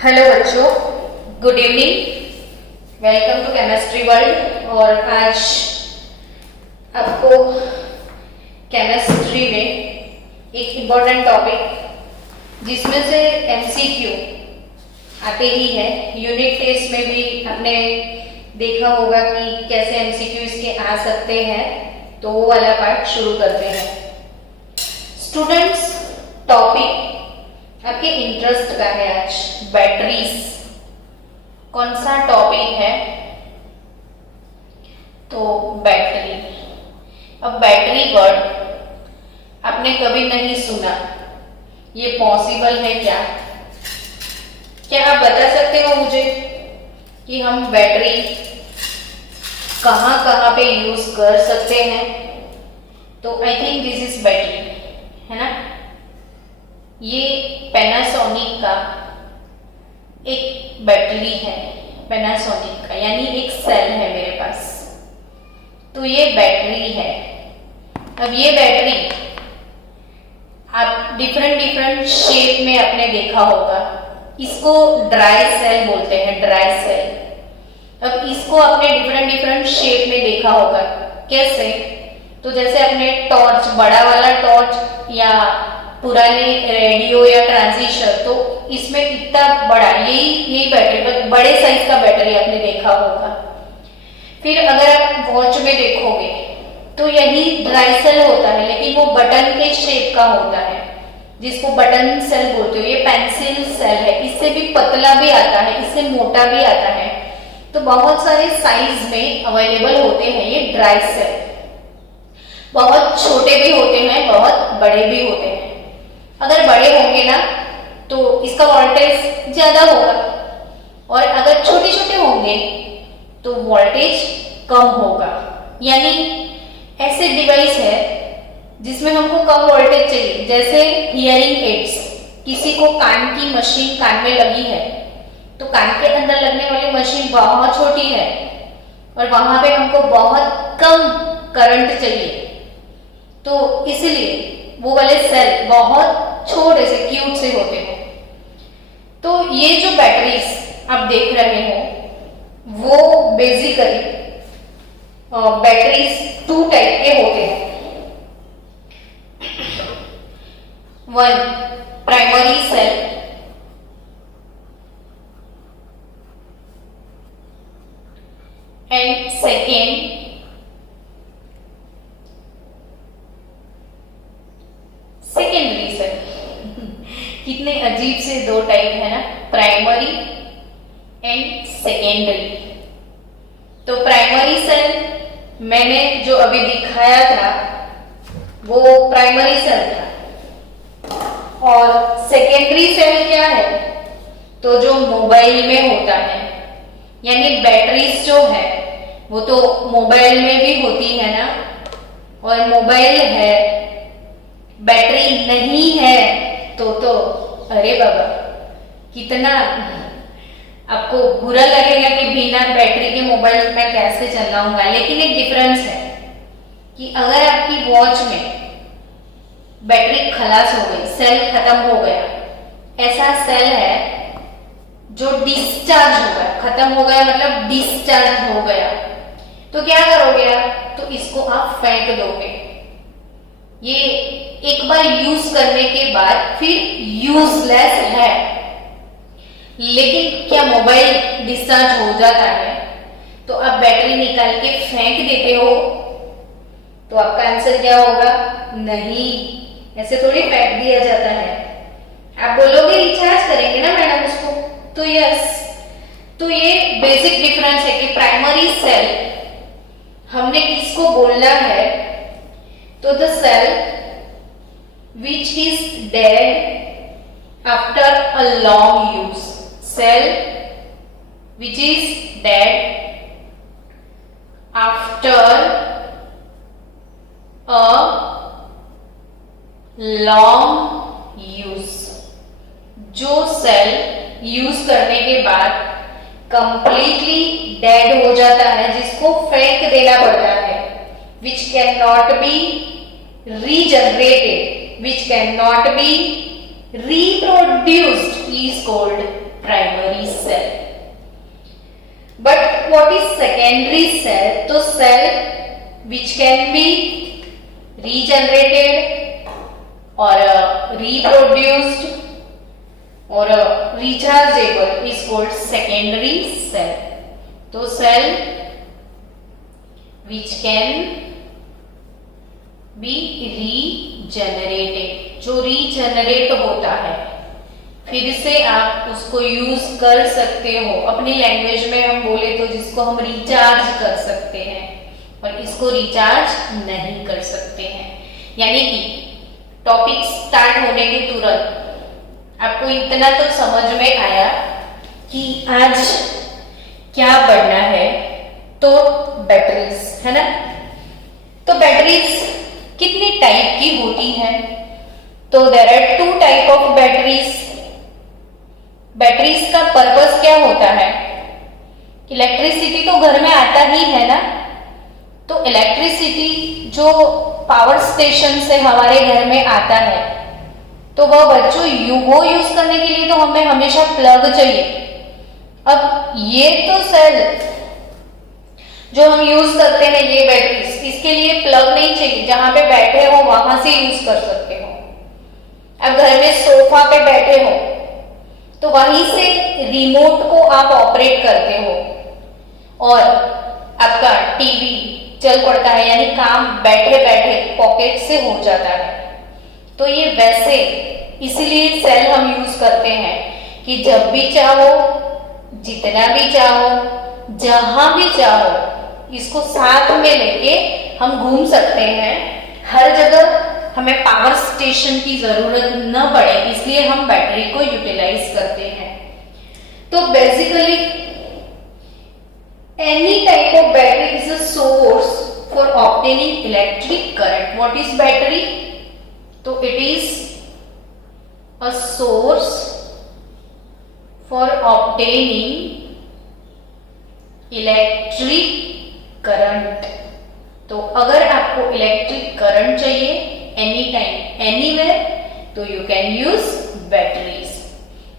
Hello बच्चों, good evening. Welcome to chemistry world. और आज आपको केमिस्ट्री में एक इम्पोर्टेंट टॉपिक जिसमें से एमसीक्यू आते ही है। यूनिट टेस्ट में भी आपने देखा होगा कि कैसे एमसीक्यू इसके आ सकते हैं, तो वो वाला पार्ट शुरू करते हैं। स्टूडेंट्स, टॉपिक आपके इंटरेस्ट का है आज बैटरीज। कौन सा टॉपिक है? तो बैटरी। अब बैटरी वर्ड आपने कभी नहीं सुना, ये पॉसिबल है क्या? क्या आप बता सकते हो मुझे कि हम बैटरी कहां कहां पे यूज कर सकते हैं? तो I think this is battery, है ना? ये पैनासोनिक का एक बैटरी है, पैनासोनिक का, यानी एक सेल है मेरे पास, तो ये बैटरी है। अब ये बैटरी आप डिफरेंट शेप में आपने देखा होगा। इसको ड्राई सेल बोलते हैं, ड्राई सेल। अब इसको आपने डिफरेंट शेप में देखा होगा। कैसे? तो जैसे आपने टॉर्च, बड़ा वाला टॉर्च या पुराने रेडियो या ट्रांजिस्टर, तो इसमें इतना बड़ा यही बैटरी, बड़े साइज का बैटरी आपने देखा होगा। फिर अगर आप वॉच में देखोगे तो यही ड्राई सेल होता है, लेकिन वो बटन के शेप का होता है, जिसको बटन सेल बोलते हो। ये पेंसिल सेल है, इससे भी पतला भी आता है, इससे मोटा भी आता है। तो बहुत सारे साइज में अवेलेबल होते हैं ये ड्राई सेल। बहुत छोटे भी होते हैं, बहुत बड़े भी होते हैं। अगर बड़े होंगे ना तो इसका वोल्टेज ज्यादा होगा, और अगर छोटे छोटे होंगे तो वोल्टेज कम होगा। यानी ऐसे डिवाइस है जिसमें हमको कम वोल्टेज चाहिए, जैसे हियरिंग एड्स। किसी को कान की मशीन कान में लगी है, तो कान के अंदर लगने वाली मशीन बहुत छोटी है और वहां पे हमको बहुत कम करंट चाहिए, तो इसलिए वो वाले सेल बहुत छोटे से क्यूट से होते हैं। तो ये जो बैटरीज आप देख रहे हो वो बेसिकली बैटरीज टू टाइप के होते हैं। One, primary cell, and second secondary cell. कितने अजीब से दो टाइप है ना, प्राइमरी एंड सेकेंडरी। तो प्राइमरी सेल मैंने जो अभी दिखाया था वो प्राइमरी सेल था, और सेकेंडरी सेल क्या है? तो जो मोबाइल में होता है, यानी बैटरीज जो है वो तो मोबाइल में भी होती है ना, और मोबाइल है, बैटरी नहीं है तो अरे बाबा, कितना आपको बुरा लगेगा कि बिना बैटरी के मोबाइल मैं कैसे चलाऊंगा। लेकिन एक डिफरेंस है कि अगर आपकी वॉच में बैटरी खलास हो गई, सेल खत्म हो गया, ऐसा सेल है जो डिस्चार्ज हो गया, खत्म हो गया मतलब डिस्चार्ज हो गया, तो क्या करोगे आप? तो इसको आप फेंक दोगे। ये एक बार यूज करने के बाद फिर यूजलेस है। लेकिन क्या मोबाइल डिस्चार्ज हो जाता है तो आप बैटरी निकाल के फेंक देते हो? तो आपका आंसर क्या होगा? नहीं, ऐसे थोड़ी फेंक दिया जाता है। आप बोलोगे रिचार्ज करेंगे ना मैडम उसको, तो यस। तो ये बेसिक डिफरेंस है कि प्राइमरी सेल हमने किसको बोलना है? तो the cell which is dead after a long use, cell which is dead after a long use। जो सेल यूज करने के बाद कंप्लीटली डेड हो जाता है, जिसको फेंक देना पड़ता है, which cannot be regenerated, which cannot be reproduced, is called primary what is secondary cell? तो cell which can be regenerated और reproduced or rechargeable is called secondary cell. तो cell which can be regenerated, जो regenerate होता है, फिर से आप उसको यूज कर सकते हो। अपनी लैंग्वेज में हम बोले तो जिसको हम रिचार्ज कर सकते हैं और इसको रिचार्ज नहीं कर सकते हैं। यानी कि टॉपिक स्टार्ट होने के तुरंत आपको इतना तो समझ में आया कि आज क्या पढ़ना है। तो बैटरीज है ना, तो बैटरीज कितनी टाइप की होती है? तो there are 2 type of batteries. Batteries का पर्पस क्या होता है? इलेक्ट्रिसिटी तो घर में आता ही है ना, तो इलेक्ट्रिसिटी जो पावर स्टेशन से हमारे घर में आता है, तो वह बच्चों वो यूज करने के लिए तो हमें हमेशा प्लग चाहिए। अब ये तो सेल जो हम यूज करते हैं, ये बैटरीज, इसके लिए प्लग नहीं चाहिए, जहां पे बैठे हो वहां से यूज कर सकते हो। अब घर में सोफा पे बैठे हो तो वहीं से रिमोट को आप ऑपरेट करते हो और आपका टीवी चल पड़ता है, यानी काम बैठे बैठे पॉकेट से हो जाता है। तो ये वैसे इसलिए सेल हम यूज करते हैं कि जब भी चाहो, जितना भी चाहो, जहां भी चाहो, इसको साथ में लेके हम घूम सकते हैं। हर जगह हमें पावर स्टेशन की जरूरत न पड़े, इसलिए हम बैटरी को यूटिलाइज करते हैं। तो basically any type of battery is a source for obtaining electric current. What is battery? So it is a source for obtaining electric current. तो अगर आपको इलेक्ट्रिक करंट चाहिए एनी टाइम एनीवेयर, तो you can use batteries.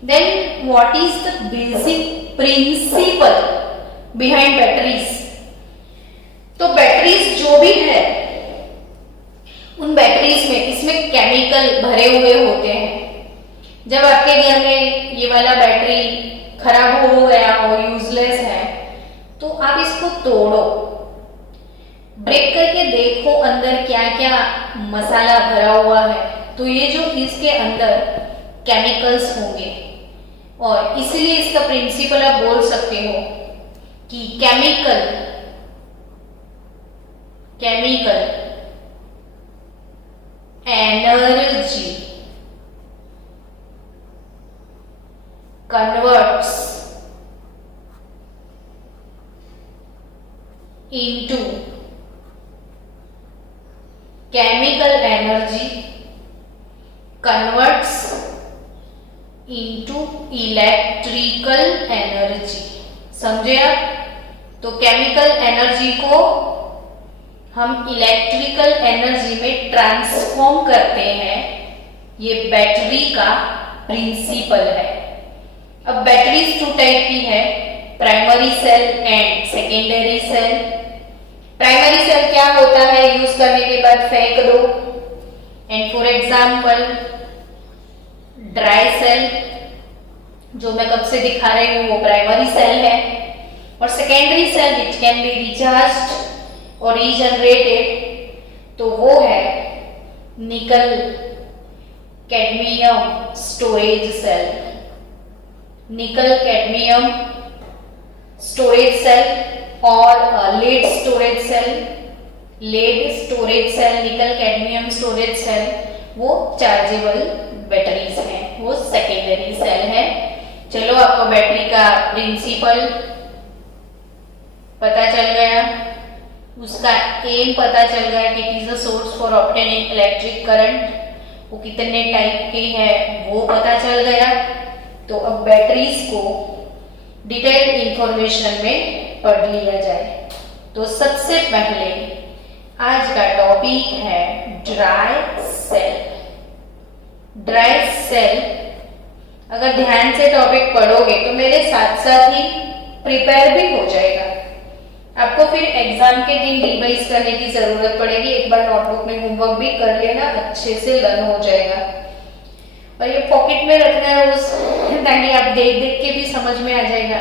Then what is the basic principle behind batteries? तो batteries जो भी है, उन बैटरीज में इसमें केमिकल भरे हुए होते हैं। जब आपके घर में ये वाला बैटरी खराब हो गया हो, यूजलेस है, तो आप इसको तोड़ो, ब्रेक करके देखो अंदर क्या क्या मसाला भरा हुआ है। तो ये जो इसके अंदर केमिकल्स होंगे, और इसलिए इसका प्रिंसिपल आप बोल सकते हो कि chemical energy converts into chemical energy converts into electrical energy। समझे आप? तो केमिकल एनर्जी को हम इलेक्ट्रिकल एनर्जी में ट्रांसफॉर्म करते हैं। ये बैटरी का प्रिंसिपल है। अब बैटरीज 2 टाइप की है, primary cell and secondary cell. Primary cell क्या होता है? यूज करने के बाद फेंक दो। And for example dry cell जो मैं कब से दिखा रही हूं वो प्राइमरी सेल है। और secondary cell which can be recharged और रीजनरेटेड, तो वो है nickel cadmium storage cell. Nickel cadmium storage cell और lead storage cell. Lead storage cell, nickel cadmium storage cell, वो चार्जेबल बैटरीज हैं, वो सेकेंडरी सेल है। चलो आपको बैटरी का प्रिंसिपल पता चल गया, उसका एम पता चल गया कि it is a source for obtaining electric current, वो कितने टाइप के हैं वो पता चल गया। तो अब बैटरीज को डिटेल इंफॉर्मेशन में पढ़ लिया जाए। तो सबसे पहले आज का टॉपिक है ड्राई सेल। ड्राई सेल अगर ध्यान से टॉपिक पढ़ोगे तो मेरे साथ साथ ही प्रिपेयर भी हो जाएगा। आपको फिर एग्जाम के दिन रिवाइज करने की जरूरत पड़ेगी। एक बार नोटबुक में होमवर्क भी कर लेना, अच्छे से लर्न हो जाएगा। और ये पॉकेट में रखना है उस, ताकि आप देख देख के भी समझ में आ जाएगा।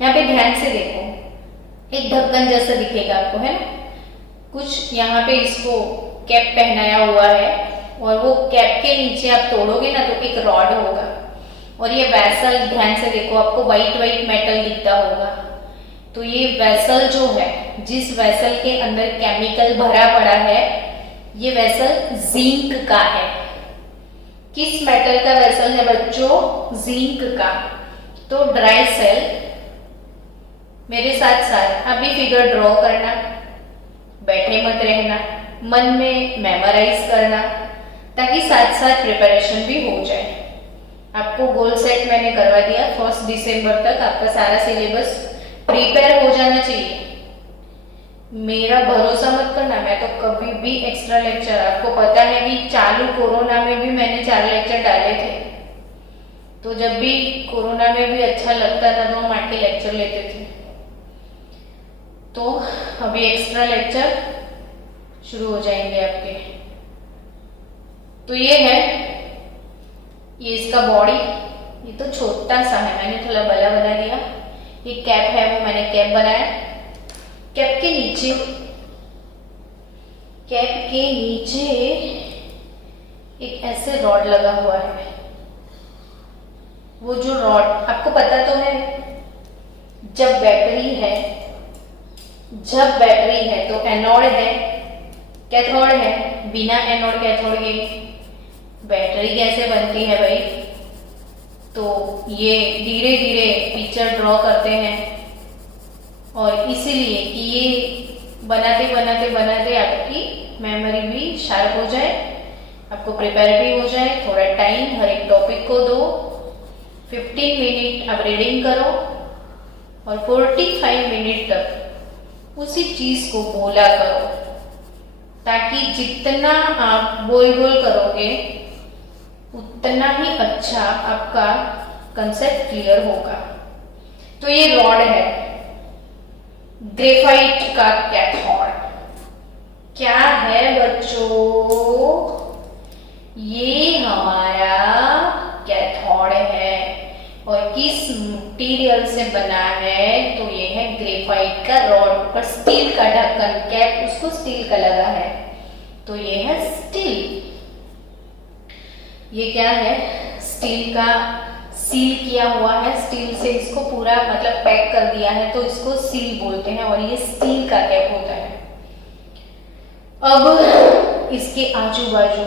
यहाँ पे ध्यान से देखो, एक ढक्कन जैसा दिखेगा आपको, है ना, कुछ यहाँ पे इसको कैप पहनाया हुआ है, और वो कैप के नीचे आप तोड़ोगे ना तो एक रॉड होगा, और ये वेसल ध्यान से देखो, आपको व्हाइट व्हाइट मेटल दिखता होगा। तो ये वेसल जो है, जिस वेसल के अंदर केमिकल भरा पड़ा है, ये वेसल जिंक का है। किस मेटल का वेसल है बच्चों? जिंक का। तो ड्राई सेल, मेरे साथ साथ अभी फिगर ड्रॉ करना, बैठे मत रहना, मन में मेमोराइज करना, ताकि साथ साथ प्रिपरेशन भी हो जाए। आपको गोल सेट मैंने करवा दिया, 1 दिसंबर तक आपका सारा सिलेबस प्रिपेयर हो जाना चाहिए। मेरा भरोसा मत करना, मैं तो कभी भी एक्स्ट्रा लेक्चर, आपको पता है कि चालू कोरोना में भी मैंने 4 लेक्चर डाले थे, तो जब भी कोरोना में भी अच्छा लगता था तो हम आके लेक्चर लेते थे। तो अभी एक्स्ट्रा लेक्चर शुरू हो जाएंगे आपके। तो ये है, ये इसका बॉडी, ये तो छोटा सा है, मैंने थोड़ा बड़ा बना दिया। ये कैप है, वो मैंने कैप बनाया। कैप के नीचे एक ऐसे रॉड लगा हुआ है। वो जो रॉड, आपको पता तो है, जब बैटरी है तो एनोड है, कैथोड है। बिना एनोड कैथोड के बैटरी कैसे बनती है भाई? तो ये धीरे धीरे पिक्चर ड्रॉ करते हैं, और इसीलिए कि ये बनाते आपकी मेमोरी भी शार्प हो जाए, आपको प्रिपेयर भी हो जाए। थोड़ा टाइम हर एक टॉपिक को दो, 15 मिनट आप रीडिंग करो, और 45 मिनट तक उसी चीज को बोला करो, ताकि जितना आप बोल करोगे उतना ही अच्छा आपका कंसेप्ट क्लियर होगा। तो ये रॉड है, ग्रेफाइट का कैथोड। क्या है बच्चों? ये हमारा कैथोड है, और किस मटेरियल से बना है? तो ये है ग्रेफाइट का रॉड, पर स्टील का ढक्कन, कैप उसको स्टील का लगा है, तो ये है स्टील। ये क्या है? स्टील का सील किया हुआ है, स्टील से इसको पूरा मतलब पैक कर दिया है, तो इसको सील बोलते हैं, और ये स्टील का कैप होता है। अब इसके आजू बाजू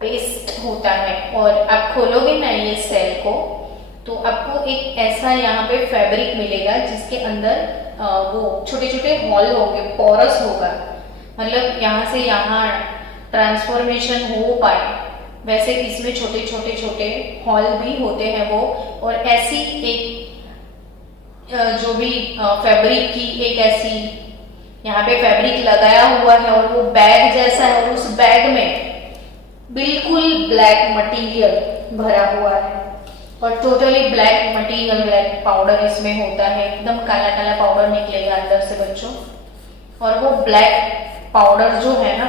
पेस्ट होता है, और आप खोलोगे ना ये सेल को, तो आपको एक ऐसा यहाँ पे फैब्रिक मिलेगा जिसके अंदर वो छोटे छोटे हॉल होंगे, पोरस होगा, मतलब यहाँ से यहाँ ट्रांसफॉर्मेशन हो पाए वैसे इसमें छोटे छोटे हॉल भी होते हैं वो। और ऐसी एक जो भी फैब्रिक की एक ऐसी यहाँ पे फैब्रिक लगाया हुआ है, और वो बैग जैसा है, और उस बैग में बिल्कुल ब्लैक मटेरियल भरा हुआ है, और totally black material, black powder इसमें होता है, एकदम काला काला पाउडर निकलेगा अंदर से बच्चों। और वो ब्लैक पाउडर जो है ना,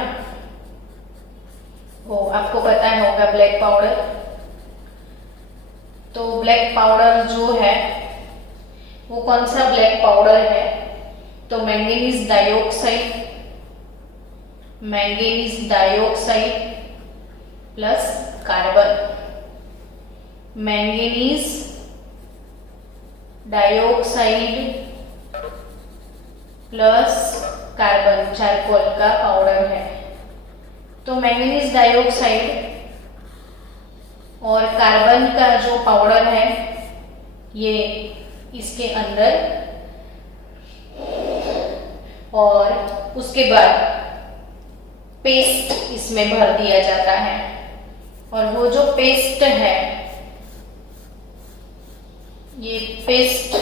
वो आपको पता होगा ब्लैक पाउडर। तो ब्लैक पाउडर जो है वो कौन सा ब्लैक पाउडर है? तो manganese dioxide plus carbon, manganese dioxide plus carbon, charcoal का पाउडर है। तो मैंगनीज डाइऑक्साइड और कार्बन का जो पाउडर है ये इसके अंदर, और उसके बाद पेस्ट इसमें भर दिया जाता है। और वो जो पेस्ट है, ये पेस्ट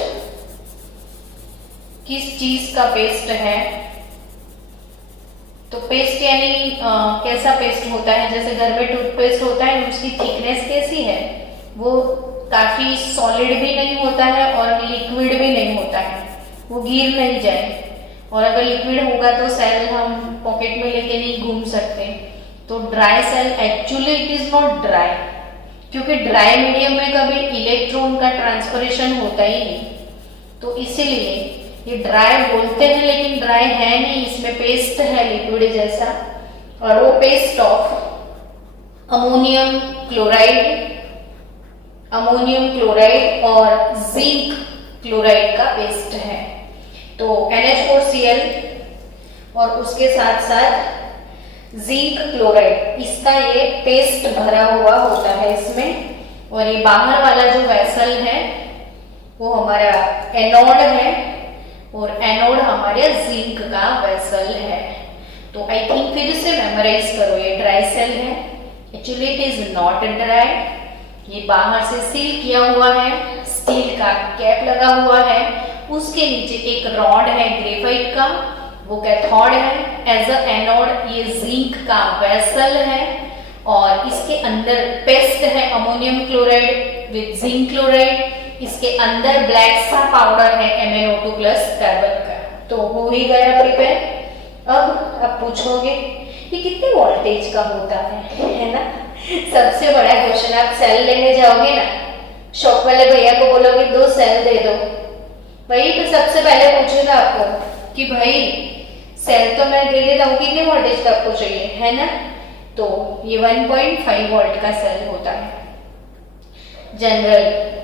किस चीज का पेस्ट है? तो पेस्ट यानी कैसा पेस्ट होता है? जैसे घर में टूथपेस्ट होता है, उसकी थिकनेस कैसी है? वो काफी सॉलिड भी नहीं होता है और लिक्विड भी नहीं होता है, वो गिर नहीं जाए। और अगर लिक्विड होगा तो सेल हम पॉकेट में लेके नहीं घूम सकते। तो dry cell actually it is not dry, क्योंकि ड्राई मीडियम में कभी इलेक्ट्रॉन का ट्रांसफरेशन होता ही नहीं, तो इसीलिए ये ड्राई बोलते हैं लेकिन ड्राई है नहीं, इसमें पेस्ट है लिक्विड जैसा। और वो पेस्ट ऑफ अमोनियम क्लोराइड और जिंक क्लोराइड का पेस्ट है। तो NH4Cl और उसके साथ साथ जिंक क्लोराइड, इसका ये पेस्ट भरा हुआ होता है इसमें। और ये बाहर वाला जो वेसल है वो हमारा एनोड है, और एनोड हमारे जिंक का वेसल है। तो आई थिंक फिर से मेमोराइज करो, ये ड्राई सेल है, actually it is not dry. ये बाहर से सील किया हुआ है, स्टील का कैप लगा हुआ है, उसके नीचे एक रॉड है ग्रेफाइट का, वो कैथोड है। एज अ एनोड ये जिंक का वेसल है, और इसके अंदर पेस्ट है ammonium chloride with zinc chloride. इसके अंदर ब्लैक सा पाउडर है MnO2 प्लस कार्बन का। तो हो ही गया प्रिपेयर। अब पूछोगे ये कितने वोल्टेज का होता है ना? सबसे बड़ा क्वेश्चन, आप सेल लेने जाओगे ना, शॉप वाले भैया को बोलोगे 2 सेल दे दो, वही तो सबसे पहले पूछेगा आपको कि भाई सेल तो मैं दे देता हूँ, कितने वोल्टेज का आपको चाहिए, है ना? तो ये 1.5 वोल्ट का सेल होता है जनरल।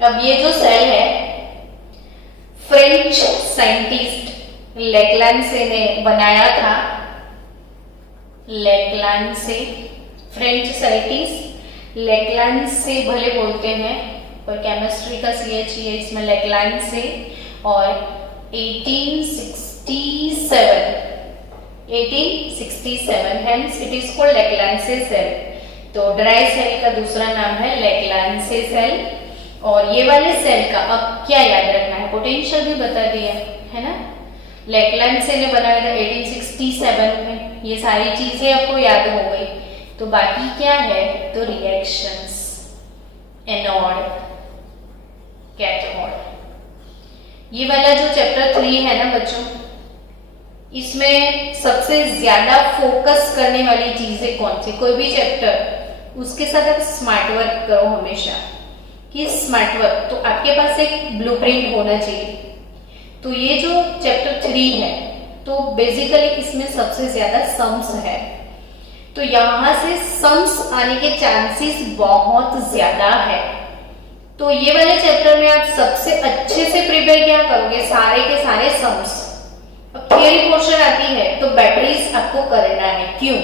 अब ये जो सेल है फ्रेंच साइंटिस्ट लेक्लांसे ने बनाया था। लेक्लांसे, फ्रेंच साइंटिस्ट लेक्लांसे भले बोलते हैं पर केमिस्ट्री का CH है इसमें, लेक्लांसे। और 1867 hence it is called Leclanche cell. तो ड्राई सेल का दूसरा नाम है लेक्लांसे सेल। और ये वाले सेल का अब क्या याद रखना है, पोटेंशियल भी बता दिया है ना, लेक्लांसे ने बनाया था 1867 में। ये सारी चीजें आपको याद हो गई। तो बाकी क्या है, तो रिएक्शंस, एनोड, कैथोड। ये वाला जो चैप्टर 3 है ना बच्चों, इसमें सबसे ज्यादा फोकस करने वाली चीजें कौन सी, कोई भी चैप्टर उसके साथ आप स्मार्ट वर्क करो हमेशा। कि स्मार्ट वर्क तो आपके पास एक ब्लूप्रिंट होना चाहिए। तो ये जो चैप्टर 3 है तो बेसिकली इसमें सबसे ज्यादा सम्स है, तो यहां से सम्स आने के चांसेस बहुत ज्यादा है। तो ये वाले चैप्टर में आप सबसे अच्छे से प्रिपेयर क्या करोगे, सारे के सारे सम्स। अब थियरी पोर्शन आती है तो बैटरीज आपको करना है, क्यों?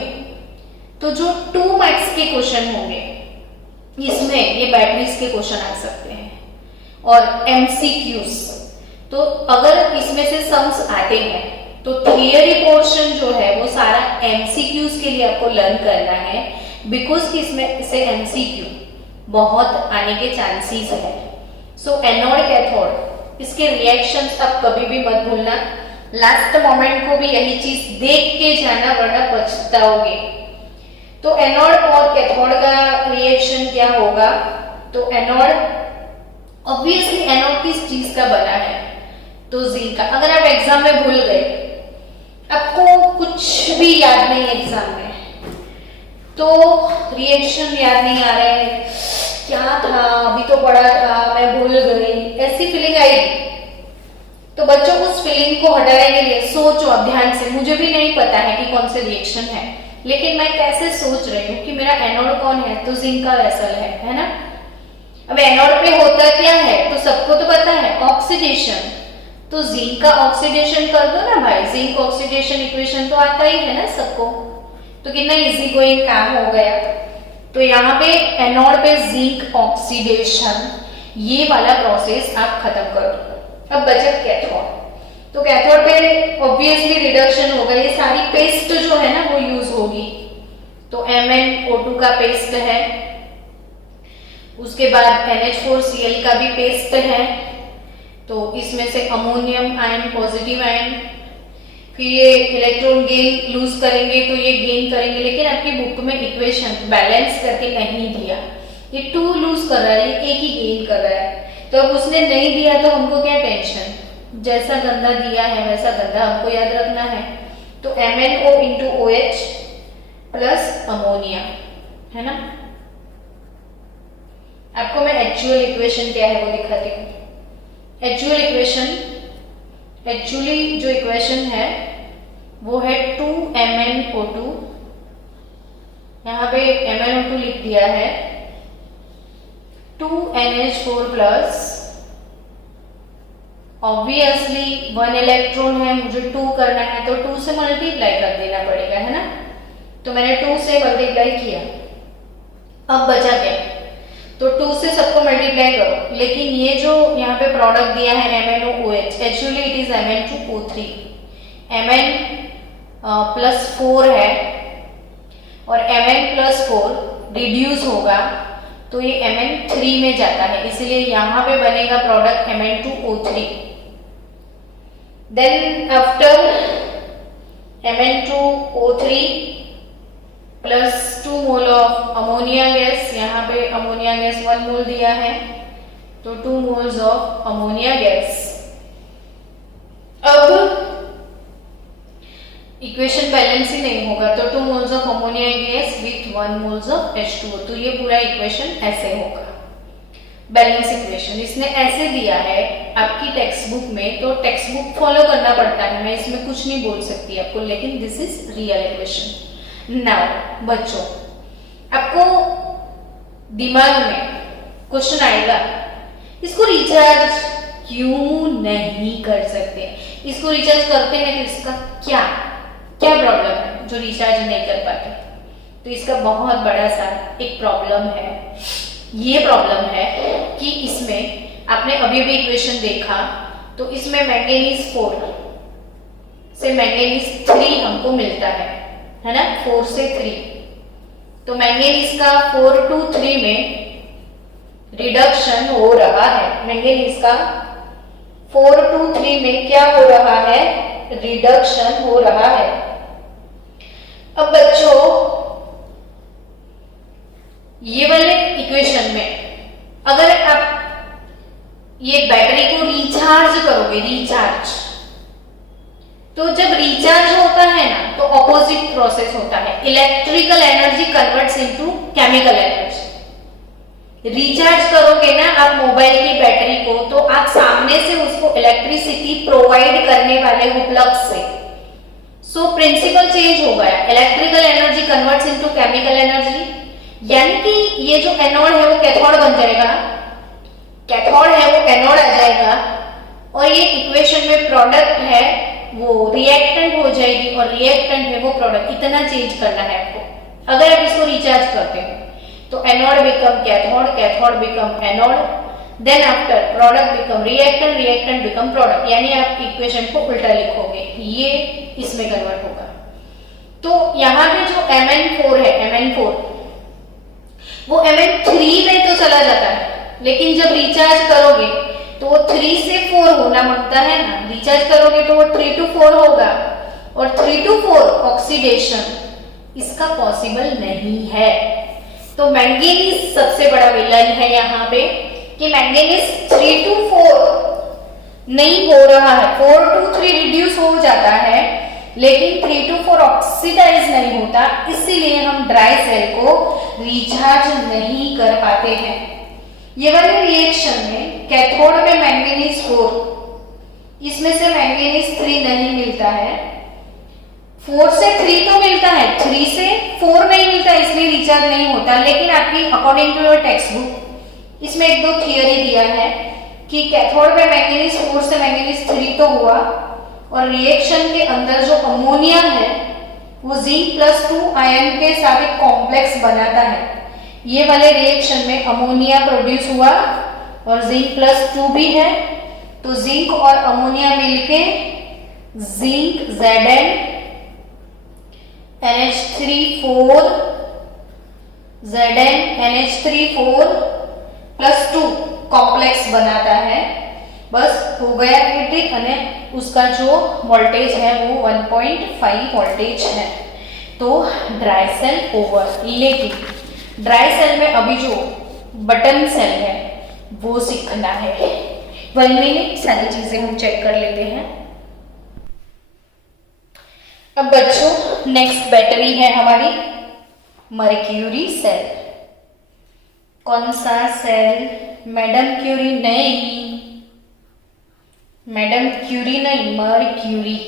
तो जो 2 मार्क्स के क्वेश्चन होंगे इसमें ये बैटरीज के क्वेश्चन आ सकते हैं और MCQs। तो अगर इसमें से सम्स आते हैं तो थियरी पोर्शन जो है वो सारा MCQs के लिए आपको लर्न करना है, बिकॉज इसमें से MCQ बहुत आने के चांसेस है। सो एनोड कैथोड इसके रिएक्शंस आप कभी भी मत भूलना, लास्ट मोमेंट को भी यही चीज देख के जाना वरना पछताओगे। तो एनोड और कैथोड का रिएक्शन क्या होगा, तो एनोड ऑब्वियसली एनोड किस चीज का बना है, तो जिंक का। अगर आप एग्जाम में भूल गए, आपको कुछ भी याद नहीं एग्जाम में, तो रिएक्शन याद नहीं आ रहे हैं, क्या था अभी तो पढ़ा था मैं भूल गई, ऐसी फीलिंग आएगी। तो बच्चों उस फीलिंग को हटाने के लिए सोचो ध्यान से। मुझे भी नहीं पता है कि कौन से रिएक्शन है, लेकिन मैं कैसे सोच रही हूँ कि मेरा एनोड कौन है, तो जिंक का वेसल है ना। अब एनोड पे होता क्या है तो सबको तो पता है, ऑक्सीडेशन। तो जिंक का ऑक्सीडेशन कर दो ना भाई, जिंक ऑक्सीडेशन इक्वेशन तो आता ही है ना सबको। तो कितना इजी गोइंग काम हो गया। तो यहाँ पे एनोड पे जिंक ऑक्सीडेशन, ये वाला प्रोसेस आप खत्म करो। अब बचा कैथोड। तो कैथोड पे ऑब्वियसली रिडक्शन होगा, ये सारी पेस्ट जो है ना वो यूज होगी। तो MnO2 का पेस्ट है, उसके बाद NH4Cl का भी पेस्ट है। तो इसमें से अमोनियम आयन पॉजिटिव आयन, फिर ये इलेक्ट्रॉन गेन लूज करेंगे तो ये गेन करेंगे, लेकिन आपकी बुक में इक्वेशन बैलेंस करके नहीं दिया, ये 2 लूज कर रहा है, ये 1 ही गेन कर रहा है। तो अब उसने नहीं दिया तो हमको क्या टेंशन, जैसा गंदा दिया है वैसा गंदा हमको याद रखना है। तो MnO into OH plus ammonia, है ना। आपको मैं एक्चुअल इक्वेशन क्या है वो दिखाती हूँ। एक्चुअली जो इक्वेशन है वो है 2MnO2, यहाँ पे MnO2 लिख दिया है, 2NH4 प्लस, ऑब्वियसली 1 इलेक्ट्रॉन है, मुझे 2 करना है तो 2 से मल्टीप्लाई कर देना पड़ेगा, है ना। तो मैंने 2 से मल्टीप्लाई किया, अब बचा क्या, तो 2 से सबको मल्टीप्लाई करो। लेकिन ये जो यहाँ पे प्रोडक्ट दिया है MnOH, actually it is Mn2O3, Mn plus 4 है और Mn प्लस 4 रिड्यूस होगा तो ये Mn3 में जाता है, इसलिए यहाँ पे बनेगा product Mn2O3। Then after Mn2O3 plus 2 mole of ammonia gas, यहाँ पे अमोनिया गैस 1 मोल दिया है तो 2 मोल्स ऑफ अमोनिया गैस। अब इक्वेशन बैलेंस ही नहीं होगा तो 2 moles of ammonia gas with 1 moles of H2O, तो ये पूरा इक्वेशन ऐसे होगा, बैलेंस इक्वेशन। इसने ऐसे दिया है आपकी टेक्स्ट बुक में, तो टेक्स्ट बुक फॉलो करना पड़ता है, मैं इसमें कुछ नहीं बोल सकती आपको, लेकिन this is real equation. Now बच्चों, आपको दिमाग में क्वेश्चन आएगा, इसको रिचार्ज क्यों नहीं कर सकते, इसको रिचार्ज करते हैं तो इसका क्या प्रॉब्लम है जो रिचार्ज नहीं कर पाते। तो इसका बहुत बड़ा सा एक प्रॉब्लम है, ये प्रॉब्लम है कि इसमें आपने अभी भी इक्वेशन देखा तो इसमें मैंगनीज 4 से मैंगनीज 3 हमको मिलता है ना, 4 से 3। तो मैंगनीज का 4 to 3 में रिडक्शन हो रहा है, मैंगनीज का 4 to 3 में क्या हो रहा है, रिडक्शन हो रहा है। अब बच्चों ये वाले इक्वेशन में अगर आप ये बैटरी को रिचार्ज करोगे, रिचार्ज, तो जब रिचार्ज होता है ना तो ऑपोजिट प्रोसेस होता है, electrical energy converts into chemical energy. Recharge करोगे ना आप मोबाइल की बैटरी को तो आप सामने से उसको इलेक्ट्रिसिटी प्रोवाइड करने वाले हो प्लग से, सो प्रिंसिपल चेंज हो गया, electrical energy converts into chemical energy, यानी कि ये जो एनोड है वो कैथोड बन जाएगा, कैथोड है वो एनोड आ जाएगा, और ये इक्वेशन में प्रोडक्ट है वो रिएक्टेंट हो जाएगी, और रिएक्टेंट है वो प्रोडक्ट। इतना चेंज करना है आपको अगर आप इसको रिचार्ज करते हो। तो anode become cathode, cathode become anode, then after product become reactant, reactant become product, यानी आप इक्वेशन को उल्टा लिखोगे, ये इसमें कन्वर्ट होगा। तो यहाँ पे जो Mn4 है, Mn4 वो Mn3 में तो चला जाता है, लेकिन जब रिचार्ज करोगे तो वो 3 से 4 होना मांगता है ना, रिचार्ज करोगे तो वो 3 to 4 होगा, और 3 to 4 ऑक्सीडेशन इसका पॉसिबल नहीं है। तो मैंगनीज सबसे बड़ा विलन है यहाँ पे कि मैंगनीज 3 to 4 नहीं हो रहा है, 4 to 3 रिड्यूस हो जाता है, लेकिन 3 to 4 ऑक्सीडाइज नहीं होता, इसीलिए हम ड्राई सेल को रिचार्ज नहीं कर पाते हैं। ये वाले रिएक्शन में कैथोड में मैंगनीज 4, इसमें से मैंगनीज 3 नहीं मिलता है, 4 से 3 तो मिलता है, 3 से 4 नहीं मिलता, इसलिए रिचार्ज नहीं होता। लेकिन आपकी according to your text book इसमें एक दो थियरी दिया है कि कैथोड में मैंगनीज 4 से मैंगनीज 3 तो हुआ, और रिएक्शन के अंदर जो अमोनिया है वो जिंक प्लस 2 आयन के साथ एक कॉम्प्लेक्स बनाता है। ये वाले रिएक्शन में अमोनिया प्रोड्यूस हुआ और जिंक प्लस 2 भी है, तो जिंक और अमोनिया मिलके zinc Zn NH3 Zn NH3 plus 2 complex बनाता है। बस हो गया हिटिक, और उसका जो वोल्टेज है वो 1.5 वोल्टेज है। तो ड्राई सेल ओवर। लेकिन ड्राई सेल में अभी जो बटन सेल है वो सीखना है। 1 मिनट, सारी चीजें हम चेक कर लेते हैं। अब बच्चों नेक्स्ट बैटरी है हमारी मर्क्यूरी सेल। कौन सा सेल? मैडम क्यूरी नहीं, मैडम क्यूरी नहीं, मर्क्यूरी।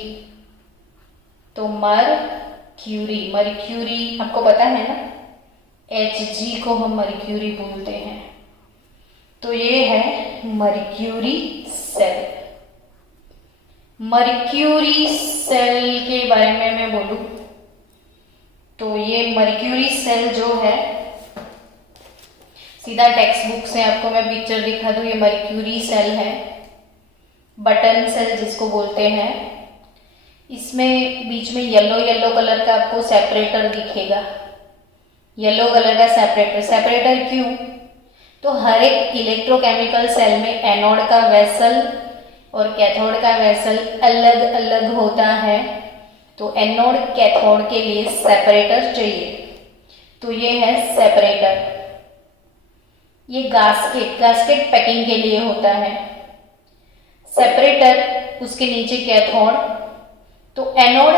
तो मर्क्यूरी, मर्क्यूरी आपको पता है ना, Hg को हम मर्क्यूरी बोलते हैं। तो ये है मर्क्यूरी सेल। मर्क्यूरी सेल के बारे में मैं बोलूं तो ये मर्क्यूरी सेल जो है, सीधा टेक्स्ट बुक से आपको मैं पिक्चर दिखा दूं, ये मर्क्यूरी सेल है, बटन सेल जिसको बोलते हैं। इसमें बीच में येलो येलो कलर का आपको सेपरेटर दिखेगा, येलो कलर का सेपरेटर। सेपरेटर क्यों? तो हर एक इलेक्ट्रोकेमिकल सेल में एनोड का वेसल और कैथोड का वेसल अलग अलग होता है, तो एनोड कैथोड के लिए सेपरेटर चाहिए, तो ये है सेपरेटर। ये गास्केट पैकिंग के लिए होता है सेपरेटर, उसके नीचे कैथोड। तो एनोड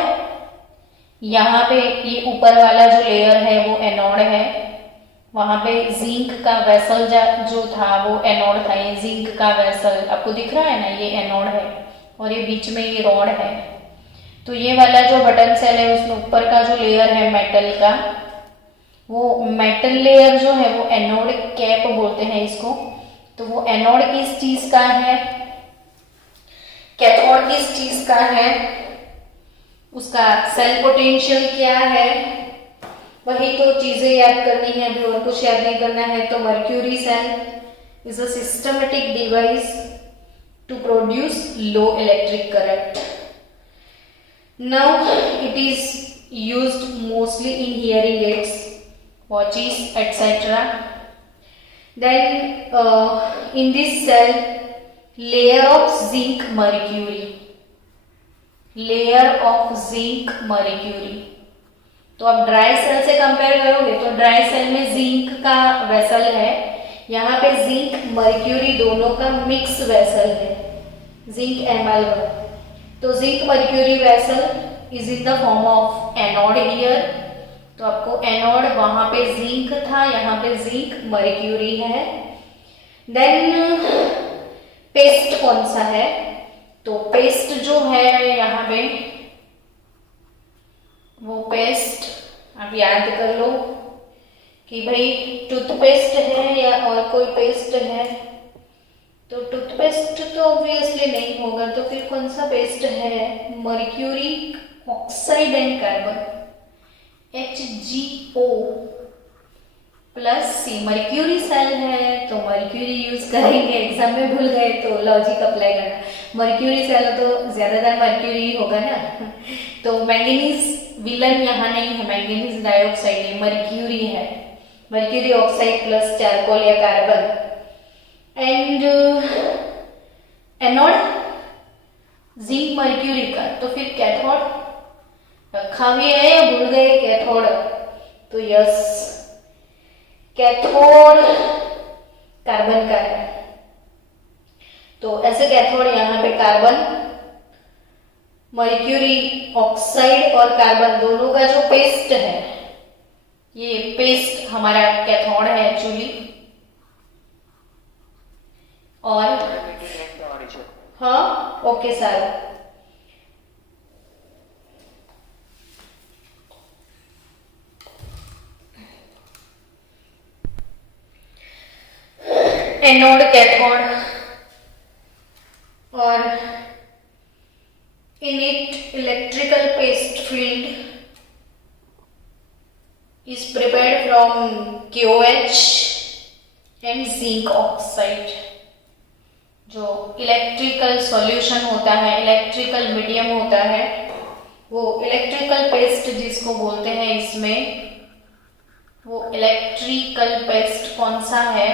यहाँ पे, ये ऊपर वाला जो लेयर है वो एनोड है, वहां पे जिंक का वेसल जो था वो एनोड था, ये जिंक का वेसल आपको दिख रहा है ना, ये एनोड है, और ये बीच में ये रॉड है। तो ये वाला जो बटन सेल है उसमें ऊपर का जो लेयर है मेटल का, वो मेटल लेयर जो है वो एनोड कैप बोलते हैं इसको। तो वो एनोड किस चीज का है, कैथोड किस चीज का है, उसका सेल पोटेंशियल क्या है, वही तो चीजें याद करनी है, अभी और कुछ याद नहीं करना है। तो mercury cell is a systematic device to produce low electric current. Now it is used mostly in hearing aids, watches, etc. Then in this cell, layer of zinc mercury, layer of zinc mercury। तो आप dry cell से compare करोगे तो dry cell में zinc का vessel है, यहाँ पे जिंक मर्क्यूरी दोनों का मिक्स वेसल है, जिंक एमालगम। तो zinc mercury vessel is in the form of anode here. तो आपको एनोड वहां पे जिंक था, यहाँ पे जिंक मर्क्यूरी है। देन पेस्ट कौन सा है? तो पेस्ट जो है यहाँ पे, वो पेस्ट आप याद कर लो कि भाई टूथपेस्ट है या और कोई पेस्ट है। तो टूथपेस्ट तो ऑब्वियसली नहीं होगा, तो फिर कौन सा पेस्ट है? Mercury oxide and carbon, HgO plus C. Mercury cell है तो मर्क्यूरी यूज करेंगे, एग्जाम में भूल गए तो लॉजिक अप्लाई करना। मर्क्यूरी सेल तो ज्यादातर मर्क्यूरी ही होगा ना। तो मैंगनीज विलन यहाँ नहीं है, मैंगनीज डाइऑक्साइड है, मर्क्यूरी है, मर्क्यूरी ऑक्साइड प्लस चारकोल या carbon. And anode zinc mercury का। तो फिर कैथोड रखा भी है या भूल गए कैथोड? तो यस, कैथोड कार्बन का है। तो ऐसे कैथोड यहाँ पे कार्बन, मर्क्यूरी ऑक्साइड और कार्बन दोनों का जो पेस्ट है, ये पेस्ट हमारा कैथोड है एक्चुअली। और हाँ ओके सर, एनोड कैथोड और in it electrical paste field is prepared from KOH and zinc oxide। जो इलेक्ट्रिकल सॉल्यूशन होता है, इलेक्ट्रिकल मीडियम होता है, वो इलेक्ट्रिकल पेस्ट जिसको बोलते हैं, इसमें वो इलेक्ट्रिकल पेस्ट कौन सा है?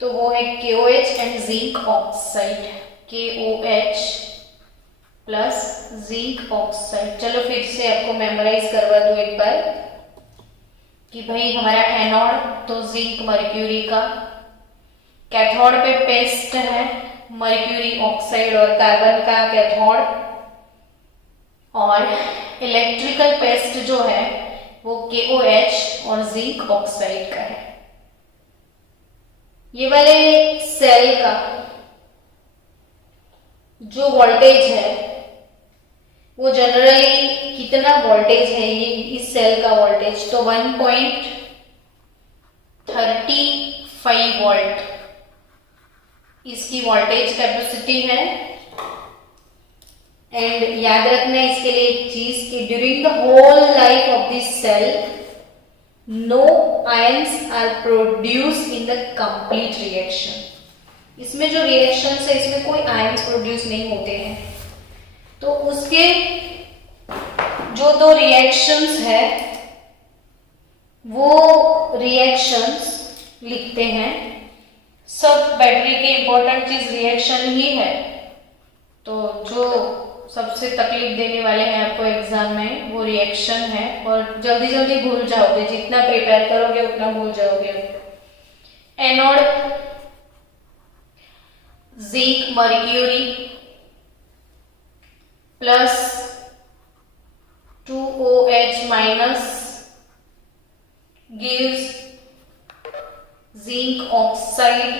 तो वो है KOH and zinc oxide, KOH plus zinc oxide. चलो फिर से आपको मेमोराइज करवा दूं एक बार कि भाई हमारा एनोड तो जिंक मर्क्यूरी का, कैथोड पे पेस्ट है मर्क्यूरी ऑक्साइड और कार्बन का कैथोड, और इलेक्ट्रिकल पेस्ट जो है वो KOH और जिंक ऑक्साइड का है। ये वाले सेल का जो वोल्टेज है वो जनरली कितना वोल्टेज है, ये इस सेल का वोल्टेज तो 1.35 वोल्ट इसकी वोल्टेज कैपेसिटी है। एंड याद रखना इसके लिए एक चीज कि during the whole life of this cell no ions are produce in the complete reaction. इसमें जो रिएक्शन है इसमें कोई आयंस प्रोड्यूस नहीं होते हैं। तो उसके जो दो रिएक्शंस है वो रिएक्शंस लिखते हैं। सब बैटरी की इंपॉर्टेंट चीज रिएक्शन ही है, तो जो सबसे तकलीफ देने वाले हैं आपको एग्जाम में वो रिएक्शन है, और जल्दी जल्दी भूल जाओगे, जितना प्रिपेयर करोगे उतना भूल जाओगे। Anode zinc mercury plus 2OH minus gives zinc oxide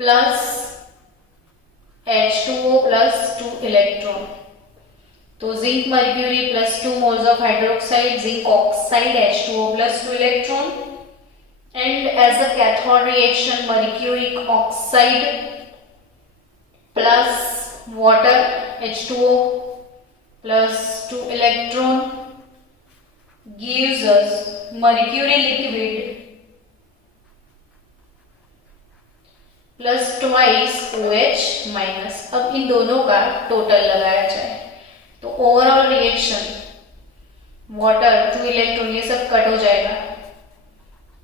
plus H2O plus 2 electron। तो zinc mercury plus 2 moles of hydroxide zinc oxide H2O plus 2 electron, and as a cathode reaction mercuric oxide plus water H2O plus 2 electron gives us mercury liquid plus twice OH minus. अब इन दोनों का total लगाया जाए तो overall reaction water 2 electron ये सब cut हो जाएगा,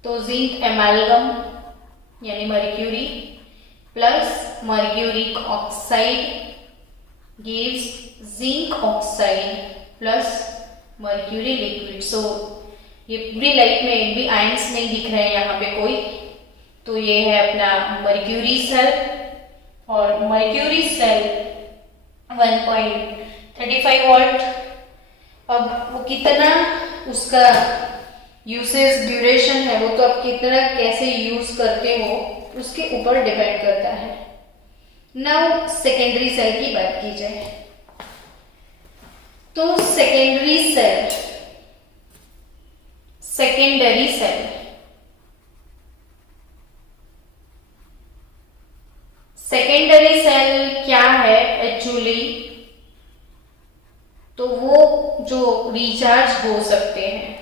तो जिंक एमालगम यानी mercury plus mercuric oxide gives zinc oxide plus mercury liquid. So ये पूरी लाइफ में एक भी आयंस नहीं दिख रहे हैं यहाँ पे कोई, तो ये है अपना मर्क्यूरी सेल। और मर्क्यूरी सेल 1.35 वोल्ट। अब वो कितना उसका यूसेज ड्यूरेशन है वो तो आप कितना कैसे यूज करते हो उसके ऊपर डिपेंड करता है। नाउ सेकेंडरी सेल की बात की जाए तो सेकेंडरी सेल सेकेंडरी सेल क्या है एक्चुअली, तो वो जो रिचार्ज हो सकते हैं,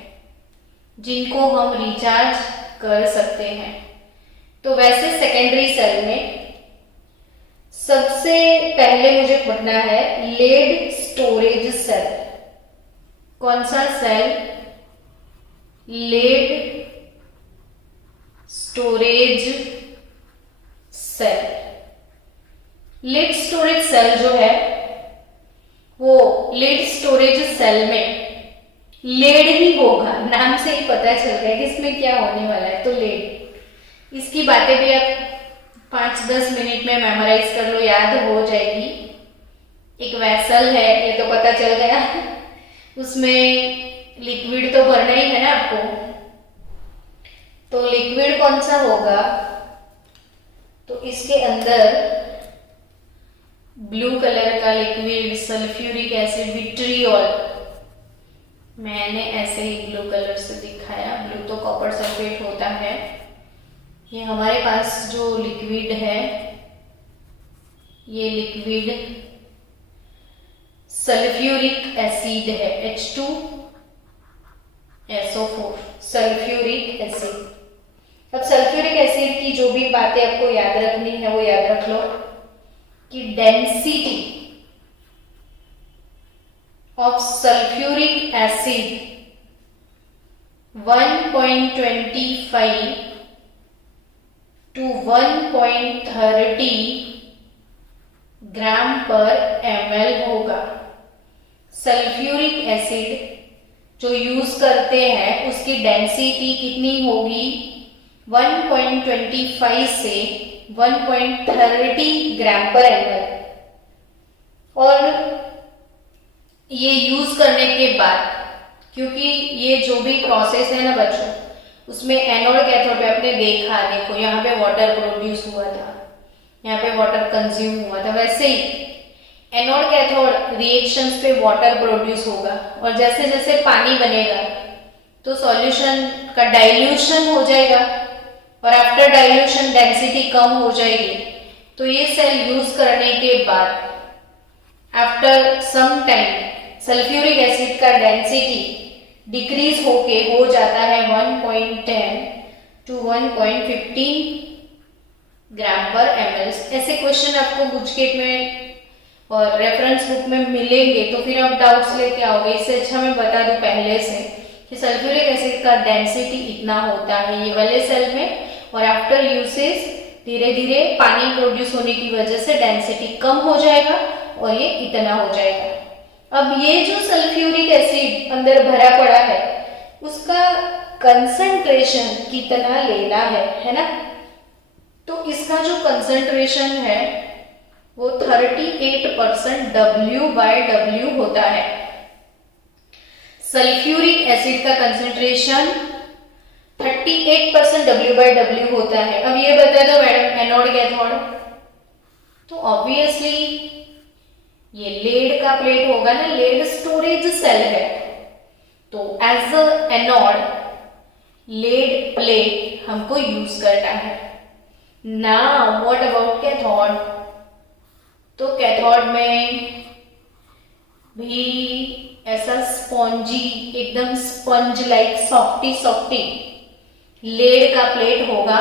जिनको हम रिचार्ज कर सकते हैं। तो वैसे सेकेंडरी सेल में सबसे पहले मुझे पढ़ना है लेड स्टोरेज सेल। कौन सा cell? Lead storage cell. Lead storage cell जो है वो लेड स्टोरेज सेल में लेड ही होगा, नाम से ही पता चल गया कि इसमें क्या होने वाला है। तो लेड, इसकी बातें भी आप 5-10 मिनट में मेमोराइज कर लो, याद हो जाएगी। एक वेसल है, ये तो पता चल गया, उसमें लिक्विड तो भरना ही है ना आपको। तो लिक्विड कौन सा होगा? तो इसके अंदर ब्लू कलर का लिक्विड सल्फ्यूरिक एसिड विट्रियोल, मैंने ऐसे ही ब्लू कलर से दिखाया, ब्लू तो कॉपर सल्फेट होता है। ये हमारे पास जो लिक्विड है ये लिक्विड सल्फ्यूरिक एसिड है, H2SO4 सल्फ्यूरिक एसिड। अब सल्फ्यूरिक एसिड की जो भी बातें आपको याद रखनी है वो याद रख लो कि density of sulphuric acid 1.25 to 1.30 ग्राम पर ml होगा। सल्फ्यूरिक एसिड जो यूज करते हैं उसकी डेंसिटी कितनी होगी? 1.25 से 1.30 ग्राम पर ml। और ये यूज करने के बाद, क्योंकि ये जो भी प्रोसेस है ना बच्चों, उसमें एनोड कैथोड पे आपने देखा, देखो यहाँ पे वाटर प्रोड्यूस हुआ था, यहाँ पे वाटर कंज्यूम हुआ था, वैसे ही एनोड कैथोड रिएक्शंस पे वाटर प्रोड्यूस होगा, और जैसे जैसे पानी बनेगा तो सॉल्यूशन का डाइल्यूशन हो जाएगा, और आफ्टर डाइल्यूशन डेंसिटी कम हो जाएगी। तो ये सेल यूज करने के बाद after some time sulphuric acid का डेंसिटी डिक्रीज होके हो जाता है 1.10 to 1.15 ग्राम पर ml। ऐसे क्वेश्चन आपको बुककेट में और रेफरेंस बुक में मिलेंगे, तो फिर आप डाउट्स लेके आओगे। इससे अच्छा मैं बता दूं पहले से कि सल्फ्यूरिक एसिड का डेंसिटी इतना होता है ये वाले सेल में, और आफ्टर यूसेज धीरे धीरे पानी प्रोड्यूस होने की वजह से डेंसिटी कम हो जाएगा और ये इतना हो जाएगा। अब ये जो सल्फ्यूरिक एसिड अंदर भरा पड़ा है उसका कंसंट्रेशन कितना लेना है ना, तो इसका जो कंसंट्रेशन है वो 38% W/W होता है। सल्फ्यूरिक एसिड का कंसंट्रेशन 38% W/W होता है। अब ये बता दो मैडम एनोड कैथोड, तो ऑब्वियसली ये लेड का प्लेट होगा ना, लेड स्टोरेज सेल है, तो as a anode lead plate हमको यूज करना है। नाउ व्हाट अबाउट कैथोड, तो कैथोड में भी ऐसा स्पॉन्जी, एकदम स्पंज लाइक सॉफ्टी लेड का प्लेट होगा,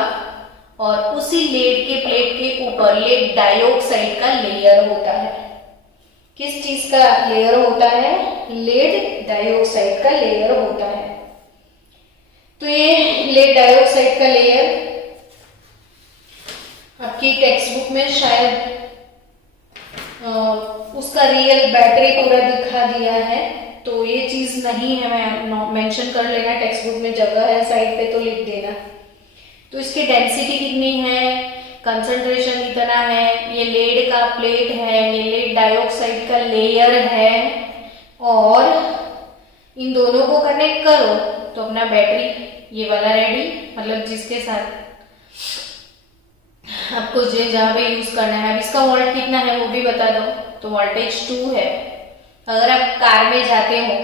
और उसी लेड के प्लेट के ऊपर लेड डाइऑक्साइड का लेयर होता है। किस चीज का लेयर होता है? लेड डाइऑक्साइड का लेयर होता है। तो ये लेड डाइऑक्साइड का लेयर आपकी टेक्स्ट बुक में शायद उसका रियल बैटरी पूरा दिखा दिया है, तो ये चीज नहीं है, मैं मेंशन कर लेना, टेक्स्ट बुक में जगह है साइड पे तो लिख देना। तो इसकी डेंसिटी कितनी है, कंसंट्रेशन कितना है, ये लेड का प्लेट है, ये लेड डाइऑक्साइड का लेयर है, और इन दोनों को कनेक्ट करो तो अपना बैटरी ये वाला रेडी, मतलब जिसके साथ आपको जहां पे यूज करना है। अब इसका वोल्ट कितना है वो भी बता दो, तो वोल्टेज 2 है। अगर आप कार में जाते हो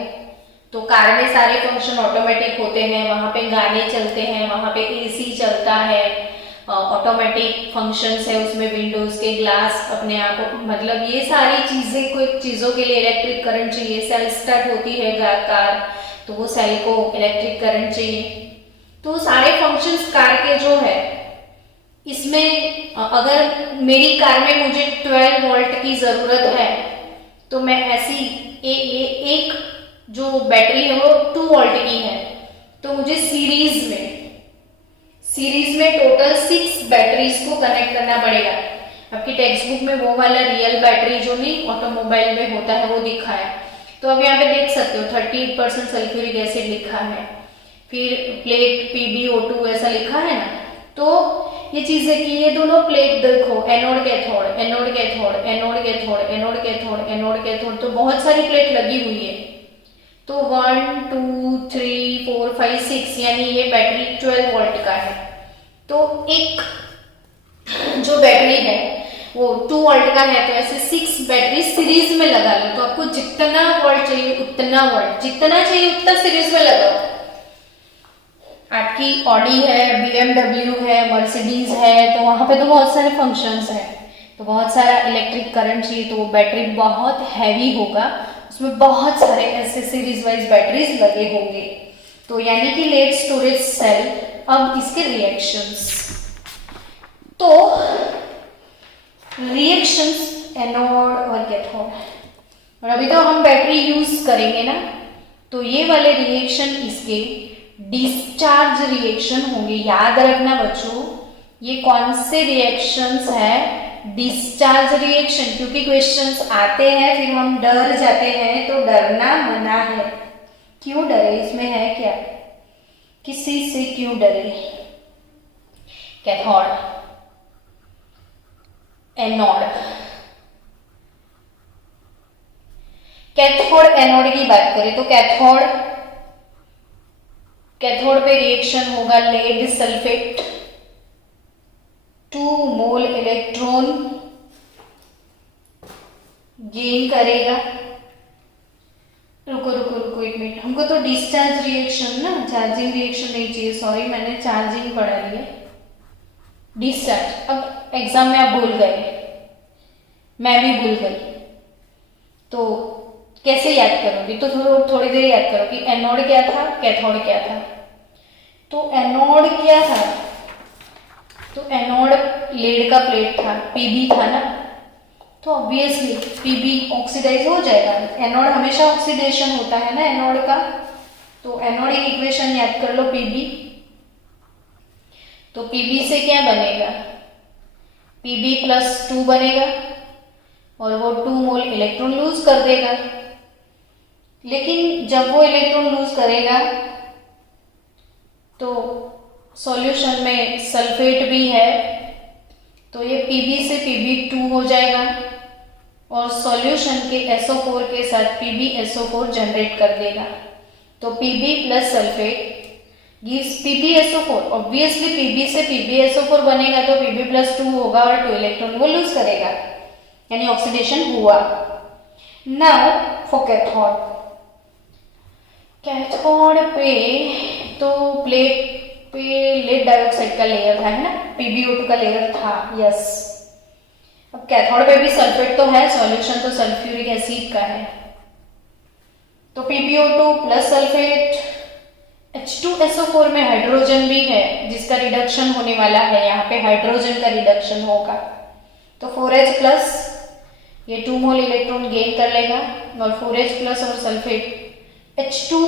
तो कार में सारे फंक्शन ऑटोमेटिक होते हैं, वहां पे गाने चलते हैं, वहां पे एसी चलता है, ऑटोमेटिक फंक्शंस है उसमें, विंडोज के ग्लास अपने आप, मतलब ये सारी चीजें, कोई चीजों के लिए इलेक्ट्रिक करंट चाहिए, सेल स्टार्ट होती है कार, तो वो सेल को इलेक्ट्रिक करंट चाहिए। तो सारे फंक्शंस कार के जो है, इसमें अगर मेरी कार में मुझे 12 वोल्ट की जरूरत है तो मैं ऐसी एक जो बैटरी है वो 2 वोल्ट की है, तो मुझे सीरीज में टोटल 6 बैटरीज को कनेक्ट करना पड़ेगा। आपकी टेक्स्ट बुक में वो वाला रियल बैटरी जो नहीं ऑटोमोबाइल में होता है वो दिखा है। तो अब यहाँ पे देख सकते हो 38% सल्फ्यूरिक एसिड लिखा है, फिर प्लेट PbO2 ऐसा लिखा है ना। तो ये चीजें की, ये दोनों प्लेट देखो, anode cathode, anode cathode, anode cathode, anode cathode, anode cathode, तो बहुत सारी प्लेट लगी हुई है। तो 1 2 3 4 5 6 यानी ये बैटरी 12 वोल्ट का है। तो एक जो बैटरी है वो 2 वोल्ट का है, तो ऐसे 6 बैटरी सीरीज में लगा लो, तो आपको जितना वोल्ट चाहिए उतना वोल्ट, जितना चाहिए उतना सीरीज में लगाओ। आपकी ऑडी है, BMW है, मर्सिडीज है, तो वहां पे तो बहुत सारे फंक्शंस हैं, तो बहुत सारा इलेक्ट्रिक करंट चाहिए, तो वो बैटरी बहुत हैवी होगा, उसमें बहुत सारे ऐसे सीरीज वाइज बैटरीज लगे होंगे। तो यानी कि लेड स्टोरेज सेल। अब इसके रिएक्शंस, तो रिएक्शंस एनोड और कैथोड, और अभी तो हम बैटरी यूज करेंगे ना, तो ये वाले रिएक्शन इसके डिस्चार्ज रिएक्शन होंगे। याद रखना बच्चों, ये कौन से रिएक्शंस है? डिस्चार्ज रिएक्शन, क्योंकि क्वेश्चंस आते हैं फिर हम डर जाते हैं, तो डरना मना है। क्यों डरे? इसमें है क्या? किसी से क्यों डरे? Cathode, anode. कैथोड एनोड की बात करें तो कैथोड पे रिएक्शन होगा lead sulphate, 2 mole electron gain करेगा। रुको रुको रुको एक मिनट, हमको तो डिस्चार्ज रिएक्शन ना, चार्जिंग रिएक्शन नहीं चाहिए, सॉरी मैंने चार्जिंग पढ़ा ली है, डिस्चार्ज। अब एग्जाम में आप भूल गए, मैं भी भूल गई, तो कैसे याद करोगी? तो थोड़ी देर याद करो कि एनोड क्या था, कैथोड क्या था। तो एनोड क्या था? तो एनोड लेड का प्लेट था, पीबी था ना, तो ऑब्वियसली पीबी ऑक्सीडाइज हो जाएगा। एनोड हमेशा ऑक्सीडेशन होता है ना एनोड का, तो एनोडिक इक्वेशन याद कर लो पीबी। तो पीबी से क्या बनेगा? पीबी प्लस 2 बनेगा और वो 2 मोल इलेक्ट्रॉन लूज कर देगा। लेकिन जब वो इलेक्ट्रॉन लूज करेगा तो सॉल्यूशन में सल्फेट भी है, तो ये Pb से Pb2 हो जाएगा और सॉल्यूशन के SO4 के साथ PbSO4 जनरेट कर देगा। तो Pb plus sulphate gives PbSO4। Obviously Pb से PbSO4 बनेगा तो Pb प्लस 2 होगा और 2 इलेक्ट्रॉन वो लूज करेगा, यानी ऑक्सीडेशन हुआ। नाउ फॉर कैथोड, कैथोड पे तो प्लेट पे लेड डाइऑक्साइड का लेयर था, है ना, PbO2 का लेयर था, यस। अब कैथोड पे भी सल्फेट तो है, सॉल्यूशन तो सल्फ्यूरिक एसिड का है, तो PbO2 प्लस सल्फेट, H2SO4 में हाइड्रोजन भी है जिसका रिडक्शन होने वाला है, यहाँ पे हाइड्रोजन का रिडक्शन होगा। तो 4H प्लस, ये 2 मोल इलेक्ट्रॉन गेन कर लेगा और 4H प्लस और सल्फेट H2O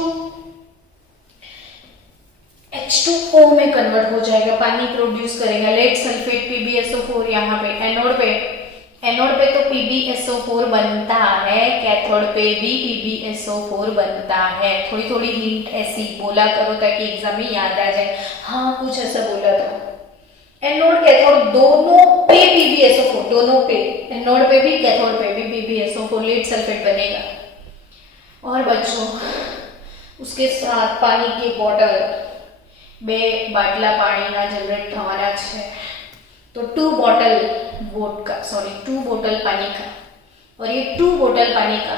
में कन्वर्ट हो जाएगा, पानी प्रोड्यूस करेगा। लेड सल्फेट PbSO4, यहाँ पे एनोड पे तो PbSO4 बनता है, कैथोड पे भी PbSO4 बनता है। थोड़ी थोड़ी हिंट ऐसी बोला करो ताकि एग्जाम में याद आ जाए, हाँ कुछ ऐसा बोला था। एनोड कैथोड दोनों पे PbSO4, दोनों पे, एनोड पे भी कैथोड पे भी PbSO4 लेड सल्फेट बनेगा। और बच्चों उसके साथ पानी की बोतल, 2 बाटला पानी ना जनरेट થવાના છે, तो 2 बोतल पानी का, और ये 2 बोतल पानी का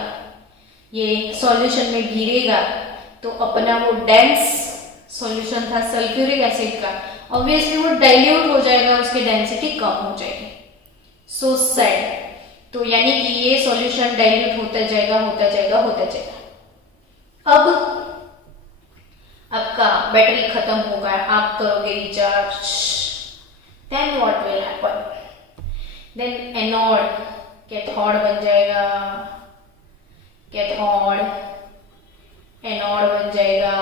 ये सॉल्यूशन में गिरेगा तो अपना वो डेंस सॉल्यूशन था सल्फ्यूरिक एसिड का, ऑब्वियसली वो डाइल्यूट हो जाएगा, उसकी डेंसिटी कम हो जाएगी। So sad. तो यानी कि ये सॉल्यूशन डाइल्यूट होता जाएगा। अब आपका बैटरी खत्म होगा, आप करोगे recharge, then what will happen? Then anode cathode बन जाएगा, कैथोड एनोड बन जाएगा।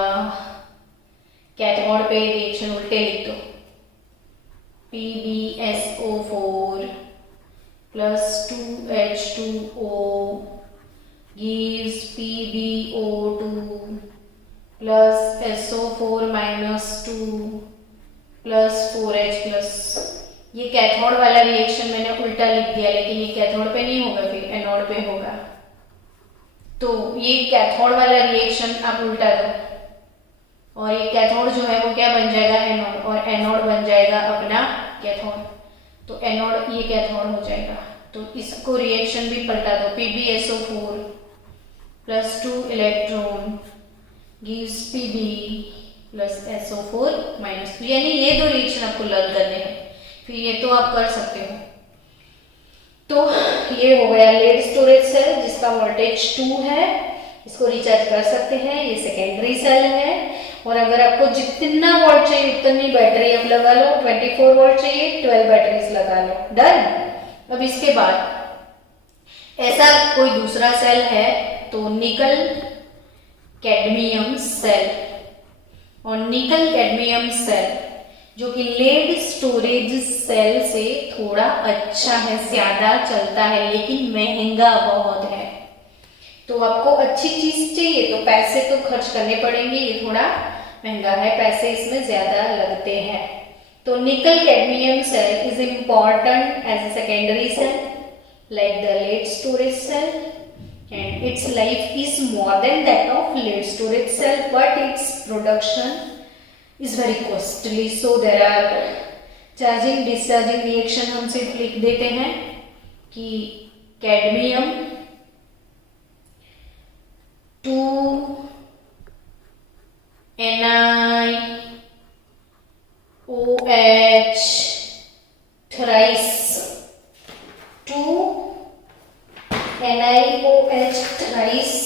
कैथोड पे रिएक्शन उल्टे लिख दो, PbSO4 plus 2H2O gives PbO2 plus SO4 minus 2 plus 4H plus. ये कैथोड वाला रिएक्शन मैंने उल्टा लिख दिया, लेकिन ये कैथोड पे नहीं होगा, फिर एनोड पे होगा। तो ये कैथोड वाला रिएक्शन आप उल्टा दो और ये कैथोड जो है वो क्या बन जाएगा? एनोड, और एनोड बन जाएगा अपना कैथोड। तो एनोड ये कैथोड हो जाएगा। तो इसको रिएक्शन भी पलटा दो, PbSO4 plus 2 electron gives Pb plus SO4 minus 2, यानी ये 2 रिएक्शन आपको लर्न करने हैं, फिर ये तो आप कर सकते हो। तो ये हो गया लेड स्टोरेज सेल जिसका वोल्टेज 2 है, इसको रिचार्ज कर सकते हैं, ये सेकेंडरी सेल है। और अगर आपको जितना वोल्ट चाहिए उतनी बैटरी आप लगा लो, 24 वोल्ट चाहिए 12 बैटरीज लगा लो, डन। अब इसके बाद ऐसा कोई दूसरा सेल है तो निकल कैडमियम सेल, और निकल कैडमियम सेल जो कि लेड स्टोरेज सेल से थोड़ा अच्छा है, ज्यादा चलता है, लेकिन महंगा बहुत है। तो आपको अच्छी चीज चाहिए तो पैसे तो खर्च करने पड़ेंगे, ये थोड़ा महंगा है, पैसे इसमें ज्यादा लगते हैं। तो nickel cadmium cell is important as a secondary cell like the lead storage cell, and its life is more than that of lead storage cell, but its production is very costly. So there are charging discharging reaction हम सिर्फ लिख देते हैं कि cadmium 2 NiOH thrice 2 NiOH thrice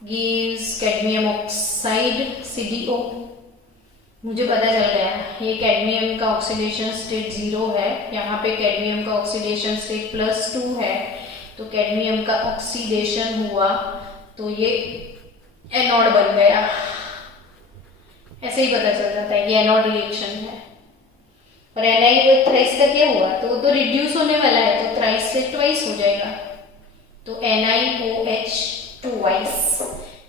gives cadmium oxide CdO. मुझे पता चल गया ये कैडमियम का ऑक्सीडेशन स्टेट 0 है, यहाँ पे कैडमियम का ऑक्सीडेशन स्टेट +2 है, तो कैडमियम का ऑक्सीडेशन हुआ तो ये एनोड बन गया। ऐसे ही पता चल जाता है कि एनोड रिएक्शन है। और NiOH थ्राइस का क्या हुआ, तो वो तो रिड्यूस होने वाला है, तो थ्राइस से ट्वाइस हो जाएगा, तो NiOH ट्वाइस,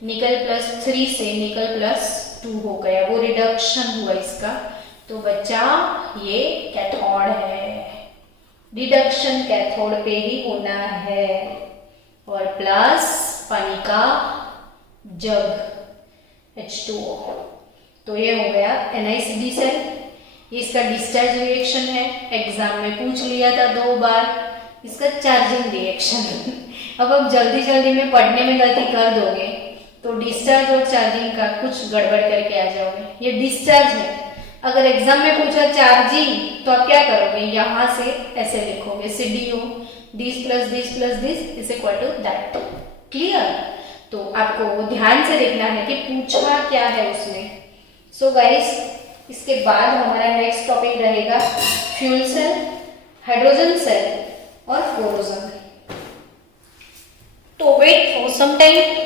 निकल +3 से निकल +2 हो गया, वो रिडक्शन हुआ इसका, तो बच्चा ये कैथोड है। रिडक्शन कैथोड पे ही होना है। और प्लस पानी का जग H2O, तो ये हो गया NiCd सेल। ये इसका डिस्चार्ज रिएक्शन है, एग्जाम में पूछ लिया था 2 बार, इसका चार्जिंग रिएक्शन। अब आप जल्दी जल्दी में पढ़ने में गलती कर दोगे तो डिस्चार्ज और चार्जिंग का कुछ गड़बड़ करके आ जाओगे। ये डिस्चार्ज है, अगर एग्जाम में पूछा चार्जिंग तो आप क्या करोगे, यहां से ऐसे लिखोगे CdO, this plus this plus this is equal to that. Clear? तो आपको ध्यान से देखना है कि पूछा क्या है उसने। सो गाइस, इसके बाद हमारा नेक्स्ट टॉपिक रहेगा फ्यूल सेल, हाइड्रोजन सेल और कोरोजन। तो वेट फॉर सम टाइम।